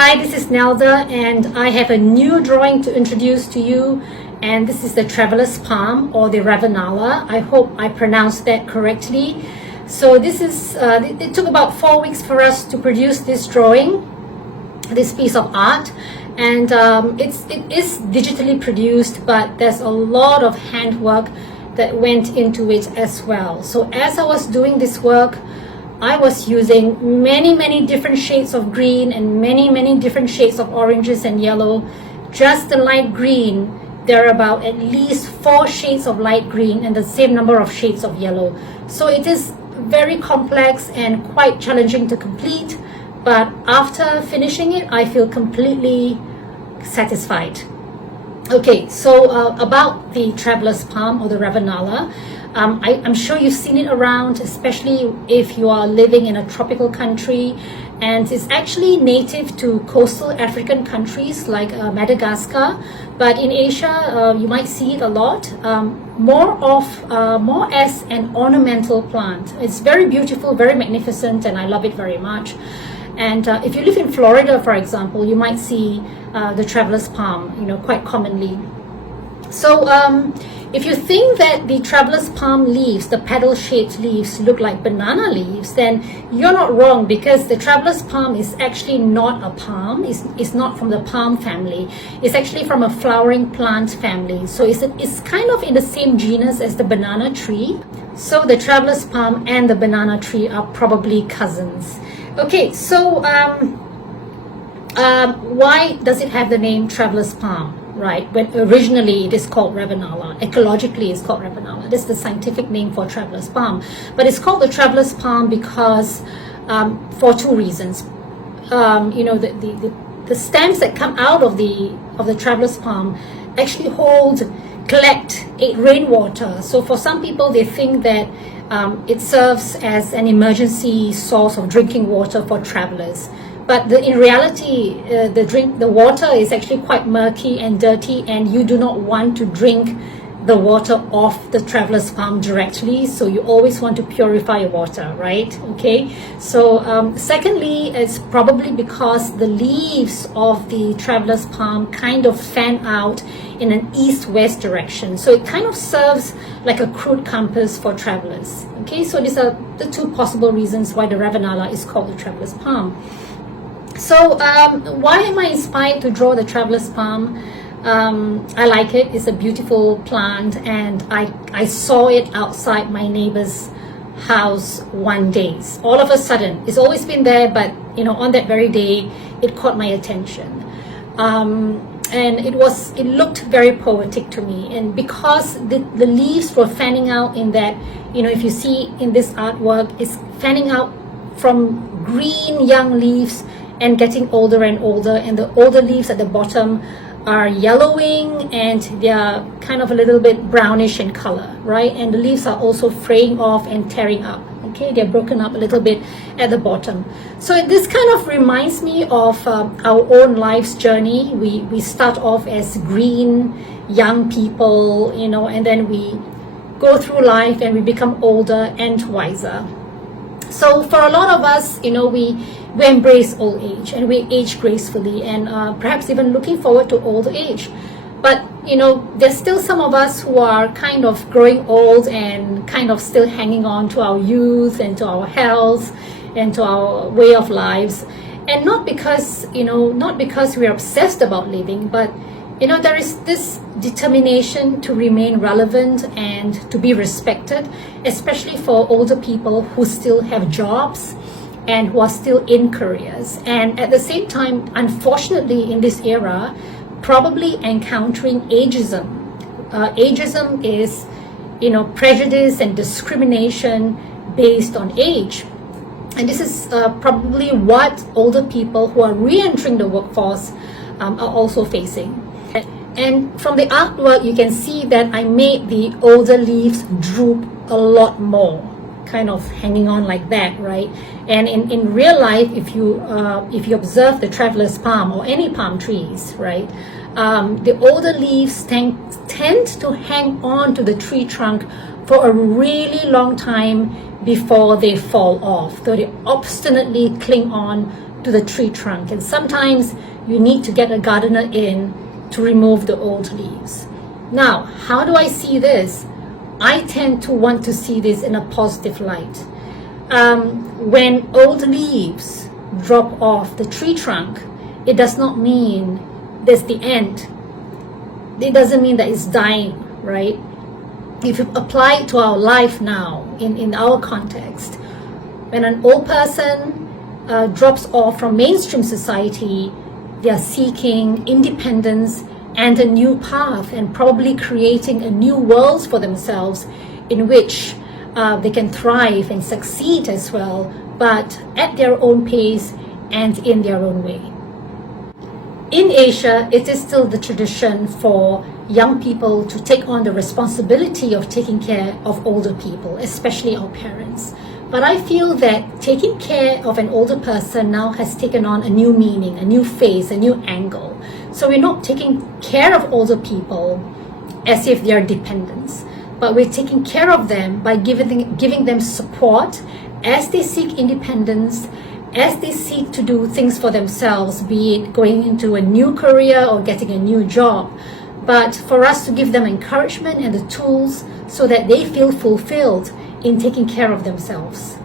Hi, this is Nelda, and I have a new drawing to introduce to you, and this is the Traveler's Palm, or the Ravenala. I hope I pronounced that correctly. So this is, it took about 4 weeks for us to produce this drawing, this piece of art, and it is digitally produced, but there's a lot of handwork that went into it as well. So as I was doing this work, I was using many different shades of green and many different shades of oranges and yellow. Just the light green, there are about at least 4 shades of light green and the same number of shades of yellow. So it is very complex and quite challenging to complete, but after finishing it, I feel completely satisfied. Okay, so about the Traveler's Palm or the Ravenala, I'm sure you've seen it around, especially if you are living in a tropical country, and it's actually native to coastal African countries like Madagascar, but in Asia you might see it a lot, more as an ornamental plant. It's very beautiful, very magnificent, and I love it very much. And if you live in Florida, for example, you might see the Traveler's Palm, quite commonly. So if you think that the Traveler's Palm leaves, the petal-shaped leaves, look like banana leaves, then you're not wrong, because the Traveler's Palm is actually not a palm. It's not from the palm family. It's actually from a flowering plant family. So it's kind of in the same genus as the banana tree. So the Traveler's Palm and the banana tree are probably cousins. Okay, so why does it have the name Traveler's Palm? Right, when originally it is called Ravenala. Ecologically it's called Ravenala. This is the scientific name for Traveler's Palm. But it's called the Traveler's Palm because for 2 reasons. The stems that come out of the Traveler's Palm actually collect rainwater. So for some people, they think that it serves as an emergency source of drinking water for travelers. But in reality, the water is actually quite murky and dirty, and you do not want to drink the water off the Traveler's Palm directly. So you always want to purify your water, right? Okay. So secondly, it's probably because the leaves of the Traveler's Palm kind of fan out in an east-west direction. So it kind of serves like a crude compass for travelers. Okay. So these are the 2 possible reasons why the Ravenala is called the Traveler's Palm. So why am I inspired to draw the Traveler's Palm? I like it. It's a beautiful plant, and I saw it outside my neighbor's house one day. All of a sudden, it's always been there, but on that very day, it caught my attention. And it looked very poetic to me, and because the leaves were fanning out in that, if you see in this artwork, it's fanning out from green young leaves and getting older and older, and the older leaves at the bottom are yellowing and they are kind of a little bit brownish in color, right? And the leaves are also fraying off and tearing up. Okay, they're broken up a little bit at the bottom. So this kind of reminds me of our own life's journey. We start off as green young people, and then we go through life and we become older and wiser. So for a lot of us, we embrace old age and we age gracefully, and perhaps even looking forward to old age. But there's still some of us who are kind of growing old and kind of still hanging on to our youth and to our health and to our way of lives. And not because we're obsessed about living, but there is this determination to remain relevant and to be respected, especially for older people who still have jobs and who are still in careers. And at the same time, unfortunately, in this era, probably encountering ageism. Ageism is, prejudice and discrimination based on age. And this is probably what older people who are re-entering the workforce are also facing. And from the artwork, you can see that I made the older leaves droop a lot more, kind of hanging on like that, right? And in real life, if you observe the Traveler's Palm or any palm trees, right, the older leaves tend to hang on to the tree trunk for a really long time before they fall off. So they obstinately cling on to the tree trunk, and sometimes you need to get a gardener in to remove the old leaves. Now, how do I see this? I tend to want to see this in a positive light. When old leaves drop off the tree trunk, it does not mean that's the end. It doesn't mean that it's dying, right? If you apply it to our life now, in our context, when an old person drops off from mainstream society, they are seeking independence and a new path, and probably creating a new world for themselves in which they can thrive and succeed as well, but at their own pace and in their own way. In Asia, it is still the tradition for young people to take on the responsibility of taking care of older people, especially our parents. But I feel that taking care of an older person now has taken on a new meaning, a new face, a new angle. So we're not taking care of older people as if they are dependents, but we're taking care of them by giving them support as they seek independence, as they seek to do things for themselves, be it going into a new career or getting a new job. But for us to give them encouragement and the tools so that they feel fulfilled in taking care of themselves.